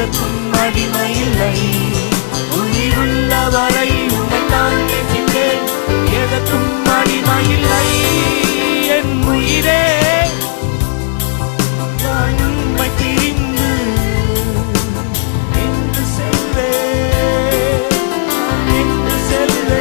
எதற்கும் அடிமை இல்லை. உயிருள்ளவரை உன்னை நான் நேசித்தேன், எதற்கும் அடிமை இல்லை. என் உயிரே நான் உம்மை பிரிந்து என்று செல்வேன், என்று செல்வேன்.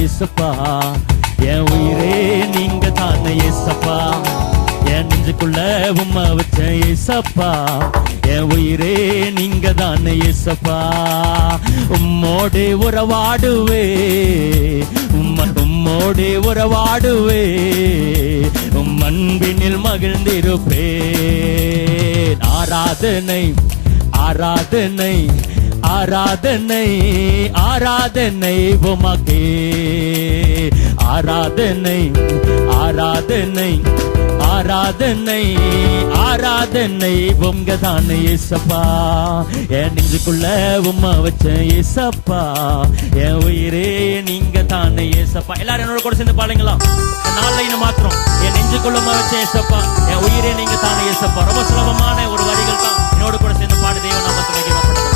ஏசப்பா என் உயிரே நீங்க தானே ஏசப்பா, என் நெஞ்சுக்குள்ள உம்மா வச்ச ஏசப்பா, என் உயிரே நீங்க தானே ஏசப்பா. உம்மோடு உறவாடுவே, உம்மோடு உறவாடுவே, உம் அன்பினில் மகிழ்ந்திருப்பேன். ஆராதனை ஆராதனை ஆராதனை ஆராதனை உமக்கே, ஆராதனை ஆராதனை ஆராதனை ஆராதனை உங்கதான ஏசப்பா. என் நெஞ்சுக்குள்ள உம்மா வச்ச ஏசப்பா, என் உயிரே நீங்க தானே ஏசப்பா. எல்லாரும் என்னோட கூட சேர்ந்து பாடுங்களா? நாளைக்கு மாத்திரம் என் நெஞ்சுக்குள்ள உம்மா வச்ச ஏசப்பா, என் உயிரே நீங்க தானே ஏசப்பா. ரொம்ப சுலபமான ஒரு வரிகள் தான். என்னோட கூட சேர்ந்து பாடு. தேவ நாமத்தை மகிமைப்படுத்தலாம்.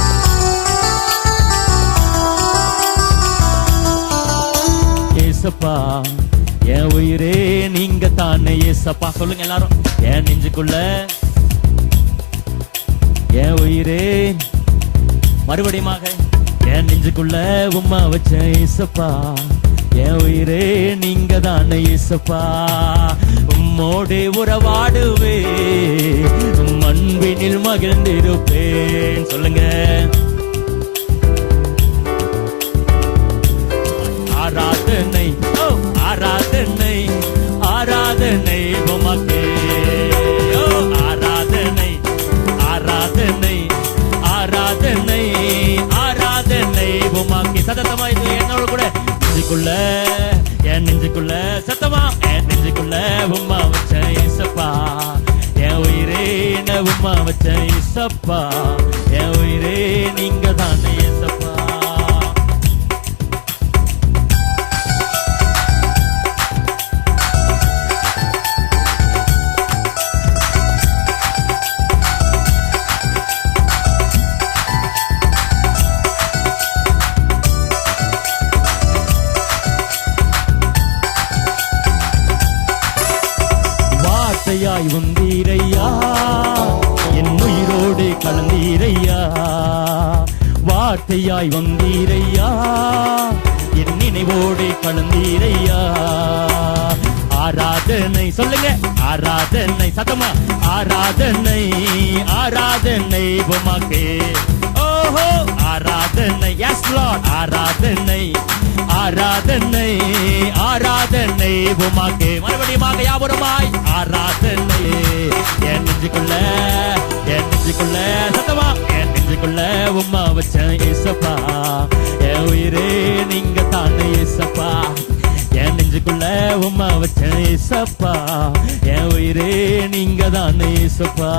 ஏசப்பா என் உயிரே நீங்க தானே ஏசப்பா. சொல்லுங்க எல்லாரும். என் நெஞ்சுக்குள்ள என் உயிரே, மறுபடியுமாக என் நெஞ்சுக்குள்ள உம்மா வச்ச ஏசப்பா, என் உயிரே நீங்க தானே ஏசப்பா. உம்மோடு உறவாடுவே, உம் அன்பினில் மகிழ்ந்திருப்பேன். சொல்லுங்க. ஆராதனை ஆராதனை ஆராதனை உமக்கே, ஆராதனை ஆராதனை ஆராதனை ஆராதனை உமக்கே. சத்தமா இது என்னோட கூட நெஞ்சுக்குள்ள, என் நெஞ்சுக்குள்ள சத்தமா, என் நெஞ்சுக்குள்ள உம்மா வச்ச ஏசப்பா, என் உயிரே உம்மா வச்ச ஏசப்பா, என் உயிரே நீங்க தானே ஏசப்பா. வார்த்தையாய் வந்தீரையா, என் உயிரோடு கலந்தீரையா. வார்த்தையாய் வந்தீரையா, என் நினைவோடு கலந்தீரையா. ஆராதனை சொல்லுங்க. ஆராதனை சத்தமா. ஆராதனை ஆராதனை உமக்கே. ஓஹோ ஆராதனை. Yes Lord. ஆராதனை ஆராதனை ஆராதனை உமக்கே. மறுபடியும் யாவருமாய் ஆராதனை. என் நெஞ்சுக்குள்ள, என் நெஞ்சுக்குள்ள சத்தமா, என் நெஞ்சுக்குள்ள உம்மா வச்ச ஏசப்பா, என் உயிரே நீங்க தானே ஏசப்பா, என் நெஞ்சுக்குள்ள உம்மா வச்ச ஏசப்பா, என் உயிரே நீங்க தானே ஏசப்பா.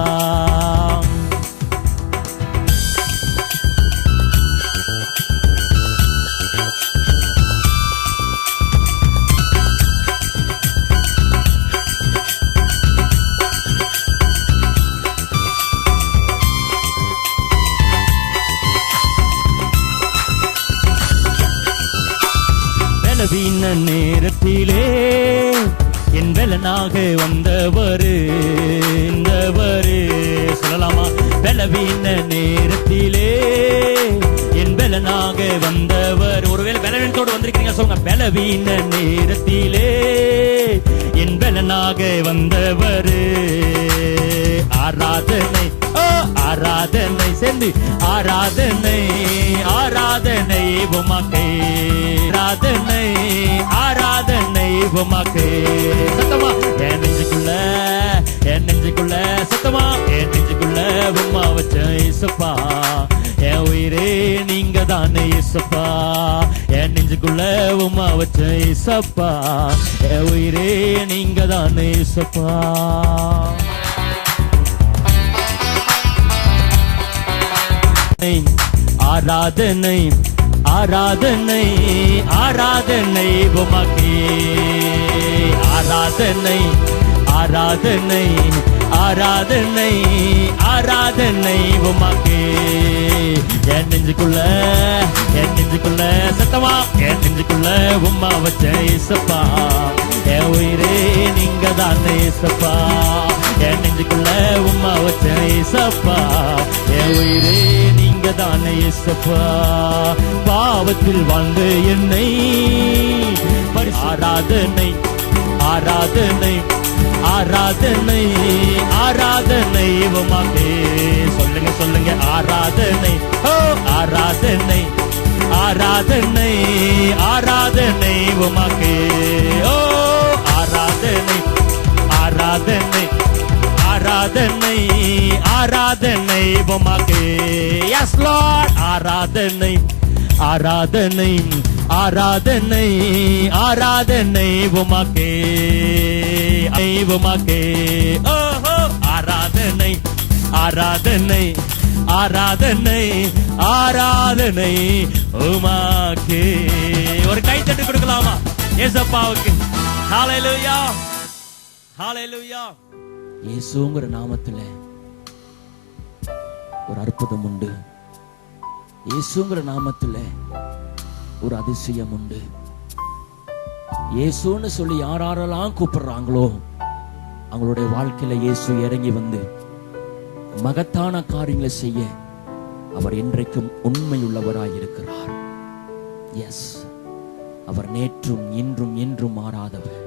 பலவீன நேரத்திலே என் பலனாக வந்தவரு, இந்தவரு சொல்லலாமா? பல பலவீன நேரத்திலே என் பலனாக வந்தவர். ஒருவேளை பலவீனத்தோடு வந்திருக்கீங்க, சொல்லுங்க, பலவீன நேரத்திலே என் பலனாக வந்தவர். ஆராதனை, ஆராதனை, சேர்ந்து ஆராதனை, ஆராதனை உமக்கே, ஆராதனை, ஆராதனை உமக்கே. சத்தமா என் நெஞ்சுக்குள்ள, என் நெஞ்சுக்குள்ள, சத்தமா என் நெஞ்சுக்குள்ள உம்மா வச்ச இயேசுப்பா. என் உயிரே நீங்க தானே இயேசுப்பா. என் நெஞ்சுக்குள்ள உம்மா வச்ச இயேசுப்பா. என் உயிரே நீங்க தானே இயேசுப்பா. ஆராதனை, ஆராதனை, ஆராதனை உமக்கே. ஆராதனை, ஆராதனை, ஆராதனை, ஆராதனை உமக்கே. என் நெஞ்சுக்குள்ள, என் நெஞ்சுக்குள்ள, சத்தமா என் நெஞ்சுக்குள்ள உம்மா வச்ச இயேசுப்பா. என் உயிரே நீங்க தானே இயேசுப்பா. என் நெஞ்சுக்குள்ள உம்மா வச்ச இயேசுப்பா. என் உயிரே நீங்க தானே இயேசுப்பா. பாவத்தில் வாழ்ந்து என்னை ஆராதனை, ஆராதனை, ஆராதனை, ஆராதனை உமக்கே. சொல்லுங்க, சொல்லுங்க, ஆராதனை, ஆராதனை, ஆராதனை, ஆராதனை உமக்கே. ஓ ஆராதனை, ஆராதனை, ஆராதனை, ஆராதனை உமக்கே. Yes Lord. ஆராதனை, ஆராதனை, ஆராதனை, ஆராதனை உமக்கே, உமக்கே. ஓஹோ ஆராதனை, ஆராதனை, ஆராதனை, ஆராதனை உமக்கே. ஒரு கை தட்டி கொடுக்கலாமா இயேசுப்பாவுக்கு? ஹalleluya, ஹalleluya. இயேசுங்கிற நாமத்துல ஒரு அற்புதம் உண்டு. இயேசுங்கிற நாமத்துல ஒரு அதிசயம் உண்டு. இயேசுன்னு சொல்லி யாரெல்லாம் கூப்பிடுறாங்களோ அவங்களுடைய வாழ்க்கையில இயேசு இறங்கி வந்து மகத்தான காரியங்களை செய்ய அவர் என்றைக்கும் உண்மையுள்ளவராயிருக்கிறார். எஸ், அவர் நேற்றும் இன்றும் என்றும் மாறாதவர்.